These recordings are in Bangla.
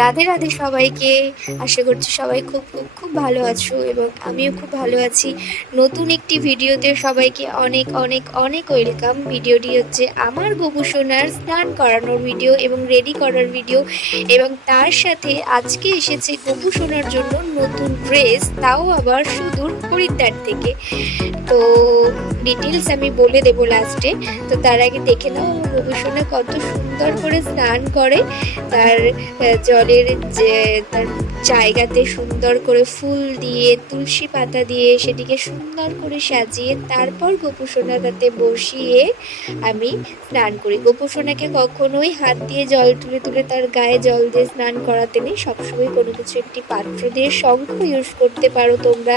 রাধে রাধে সবাইকে। আশা করছি সবাই খুব খুব খুব ভালো আছো এবং আমিও খুব ভালো আছি। নতুন একটি ভিডিওতে সবাইকে অনেক অনেক অনেক ওয়েলকাম। ভিডিওটি হচ্ছে আমার গবু সোনার স্নান করানোর ভিডিও এবং রেডি করার ভিডিও এবং তার সাথে আজকে এসেছে গবু সোনার জন্য নতুন ড্রেস, তাও আবার সুদূর হরিদ্বার থেকে। তো ডিটেলস আমি বলে দেবো লাস্টে তো তার আগে দেখে নাও, গবু সোনা কত সুন্দর করে স্নান করে। তার জলের যে জায়গাতে সুন্দর করে ফুল দিয়ে, তুলসী পাতা দিয়ে সেটিকে সুন্দর করে সাজিয়ে তারপর গোপুসোনা তাতে বসিয়ে আমি স্নান করি। গোপুসোনাকে কখনোই হাত দিয়ে জল তুলে তুলে তার গায়ে জল দিয়ে স্নান করাতে নেই। সবসময় কোনো কিছু একটি পাত্র দিয়ে শঙ্খ ইউজ করতে পারো, তোমরা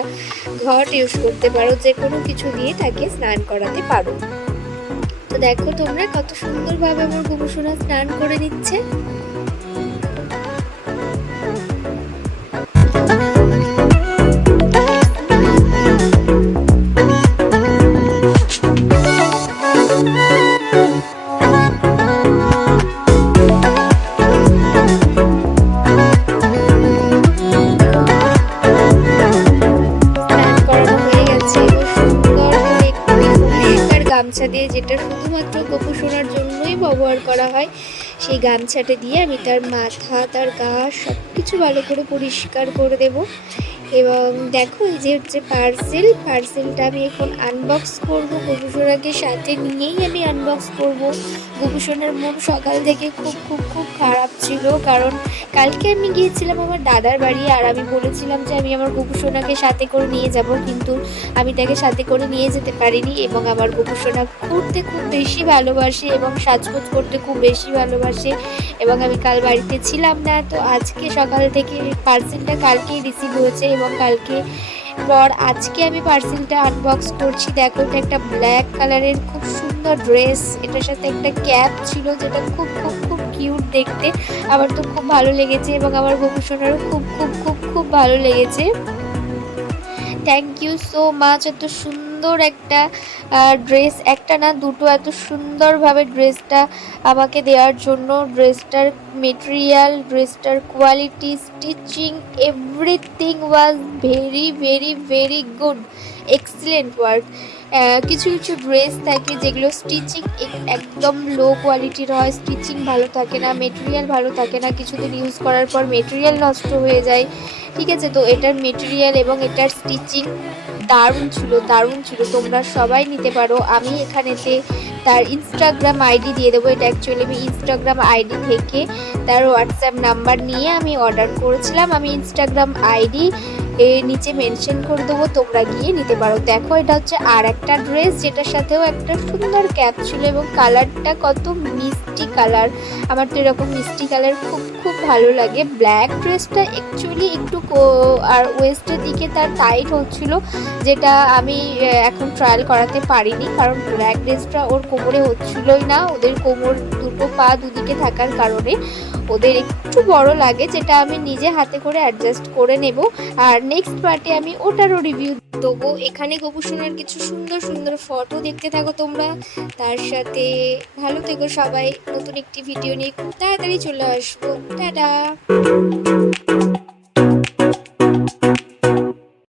ঘট ইউজ করতে পারো, যে কোনো কিছু দিয়ে তাকে স্নান করাতে পারো। তো দেখো তোমরা কত সুন্দরভাবে আমার গোপুসোনা স্নান করে দিচ্ছে গামছা দিয়ে যেটা শুধুমাত্র গপু শোনার জন্যই ব্যবহার করা হয়, সেই গামছাটা দিয়ে আমি তার মাথা, তার গা সব কিছু ভালো করে পরিষ্কার করে দেব। এবং দেখো এই যে হচ্ছে পার্সেল পার্সেলটা আমি এখন আনবক্স করব। গোপুসোনাকে সাথে নিয়েই আমি আনবক্স করব। গোপুসোনার মন সকাল থেকে খুব খুব খুব খারাপ ছিল কারণ কালকে আমি গিয়েছিলাম আমার দাদার বাড়ি আর আমি বলেছিলাম যে আমি আমার গোপুসোনাকে সাথে করে নিয়ে যাব কিন্তু আমি তাকে সাথে করে নিয়ে যেতে পারিনি এবং আমার গোপুসোনা ঘুরতে খুব বেশি ভালোবাসে এবং সাজগোজ করতে খুব বেশি ভালোবাসে এবং আমি কাল বাড়িতে ছিলাম না। তো আজকে সকাল থেকে পার্সেলটা কালকেই রিসিভ হয়েছে এবং কালকে। পর আজকে আমি পার্সেলটা আনবক্স করছি। দেখো, এটা একটা ব্ল্যাক কালারের খুব সুন্দর ড্রেস এটার সাথে একটা ক্যাপ ছিল যেটা খুব খুব খুব কিউট দেখতে। আমার তো খুব ভালো লেগেছে এবং আমার গোপুসোনারও খুব খুব খুব খুব ভালো লেগেছে। থ্যাংক ইউ সো মাচ এত সুন্দর একটা ড্রেস একটা না, দুটো এত সুন্দরভাবে ড্রেসটা আমাকে দেওয়ার জন্য ড্রেসটার মেটেরিয়াল ড্রেসটার quality stitching everything was very very very good excellent work কিছু কিছু ড্রেস থাকে যেগুলো স্টিচিং একদম লো কোয়ালিটির হয় স্টিচিং ভালো থাকে না মেটেরিয়াল ভালো থাকে না, কিছুদিন ইউজ করার পর মেটেরিয়াল নষ্ট হয়ে যায়, ঠিক আছে? তো এটার মেটেরিয়াল এবং এটার স্টিচিং দারুণ ছিল দারুণ ছিল, তোমরা সবাই নিতে পারো। আমি এখানেতে তার ইনস্টাগ্রাম আইডি দিয়ে দেবো, এটা অ্যাকচুয়ালি আমি ইনস্টাগ্রাম আইডি থেকে তার হোয়াটসঅ্যাপ নাম্বার নিয়ে আমি অর্ডার করেছিলাম। আমি ইনস্টাগ্রাম আইডি এর নিচে মেনশন করে দেবো, তোমরা গিয়ে নিতে পারো। দেখো, এটা হচ্ছে আর একটা ড্রেস যেটার সাথেও একটা সুন্দর ক্যাপ ছিল এবং কালারটা কত মিষ্টি কালার আমার তো এরকম মিষ্টি কালার খুব খুব ভালো লাগে। ব্ল্যাক ড্রেসটা অ্যাকচুয়ালি একটু আর ওয়েস্টের দিকে তার টাইট হচ্ছিল যেটা আমি এখন ট্রায়াল করাতে পারিনি, কারণ ব্ল্যাক ড্রেসটা ওর কোমরে হচ্ছিলই না। ওদের কোমর দুটো পা দুদিকে থাকার কারণে ওদের একটু বড় লাগে, যেটা আমি নিজে হাতে করে অ্যাডজাস্ট করে নেব। আর নেক্সট পার্টে আমি ওটারও রিভিউ দেবো। এখানে গোপুসোনার কিছু সুন্দর সুন্দর ফটো দেখতে থাকো তোমরা। তার সাথে ভালো থেকো সবাই। নতুন একটি ভিডিও নিয়ে খুব তাড়াতাড়ি চলে আসব। টাটা!